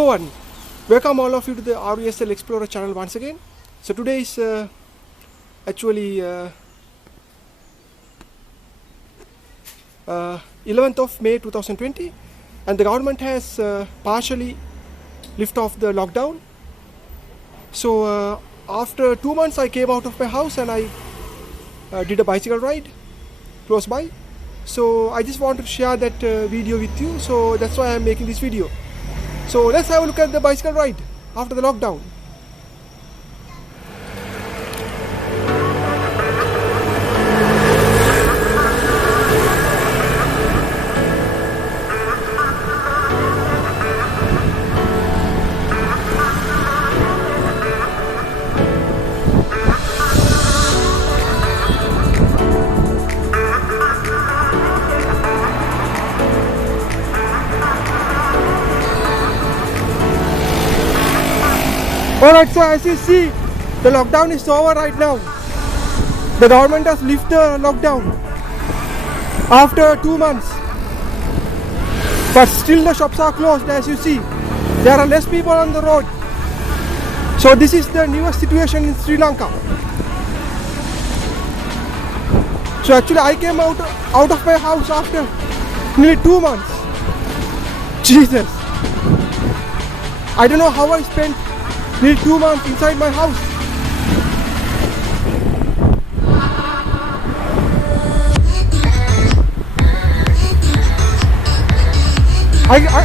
everyone, welcome all of you to the RUSLexplorer channel once again. So today is actually 11th of May 2020, and the government has partially lifted off the lockdown. So after 2 months I came out of my house and I did a bicycle ride close by. So I just wanted to share that video with you, so that's why I'm making this video. So let's have a look at the bicycle ride after the lockdown. Alright, so as you see, the lockdown is over right now. The government has lifted the lockdown after 2 months. But still the shops are closed, as you see. There are less people on the road. So this is the newest situation in Sri Lanka. So actually I came out of my house after nearly 2 months. Jesus. I don't know how I spent nearly 2 months inside my house.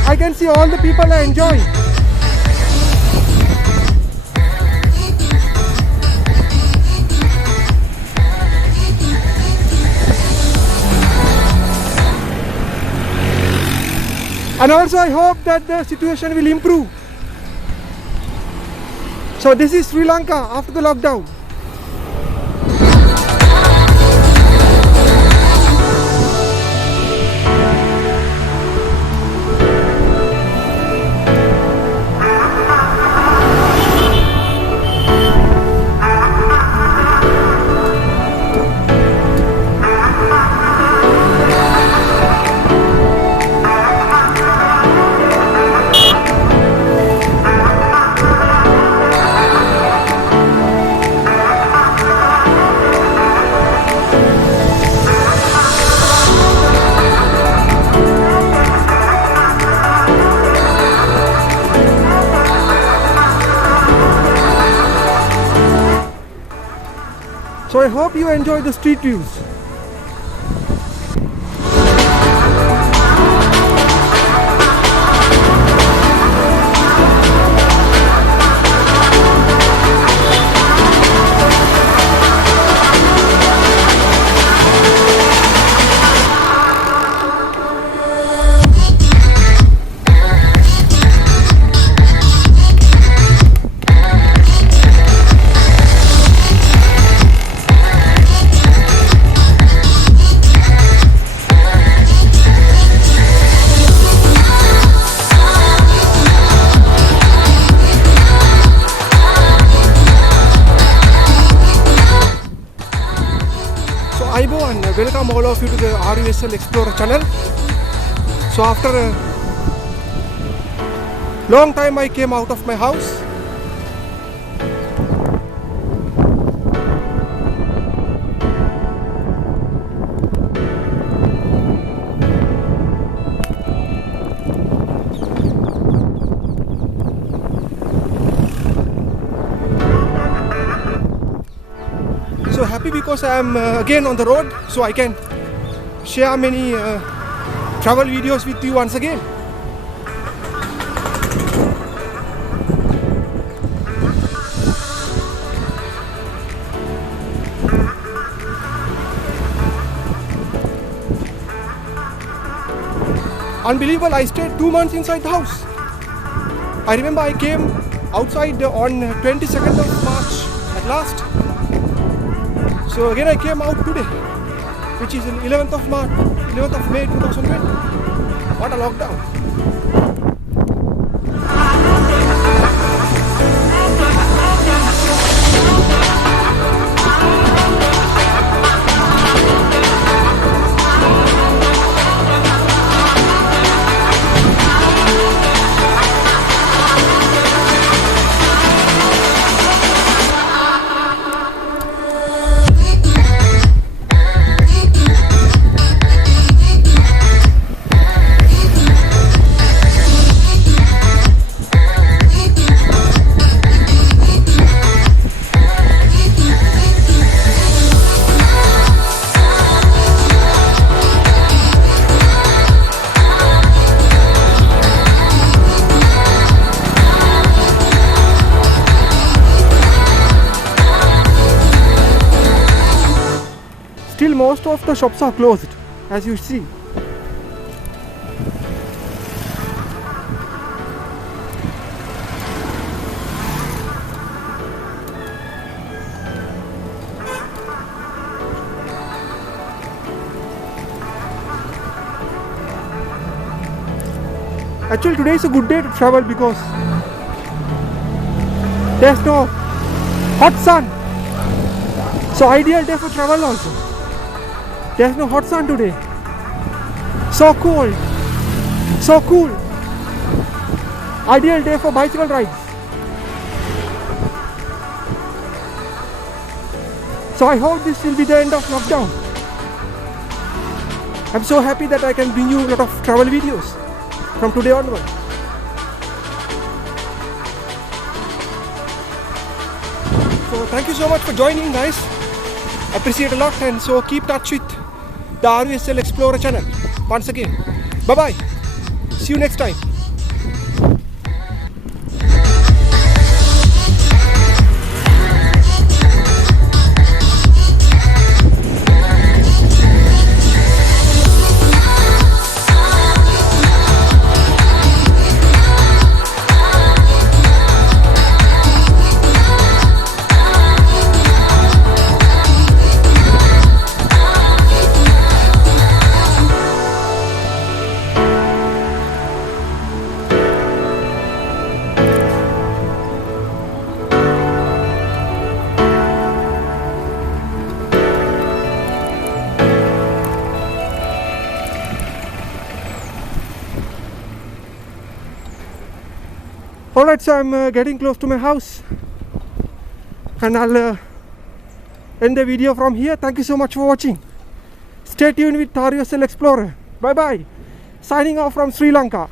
I can see all the people are enjoying. And also I hope that the situation will improve. So this is Sri Lanka after the lockdown. So I hope you enjoy the street views. And welcome all of you to the RUSLexplorer channel. So after a long time I came out of my house. So happy because I am again on the road, so I can share many travel videos with you once again. Unbelievable, I stayed 2 months inside the house. I remember I came outside on 22nd of March at last. So again I came out today, which is 11th of May 2020. What a lockdown. Still most of the shops are closed, as you see. Actually today is a good day to travel because there's no hot sun. So ideal day for travel also. There's no hot sun today. So cold. So cool. Ideal day for bicycle rides. So I hope this will be the end of lockdown. I'm so happy that I can bring you a lot of travel videos from today onward. So thank you so much for joining, guys. Appreciate a lot, and so keep touch with the RUSLexplorer channel once again. Bye bye. See you next time. Alright, so I'm getting close to my house, and I'll end the video from here. Thank you so much for watching. Stay tuned with RUSLexplorer. Bye bye. Signing off from Sri Lanka.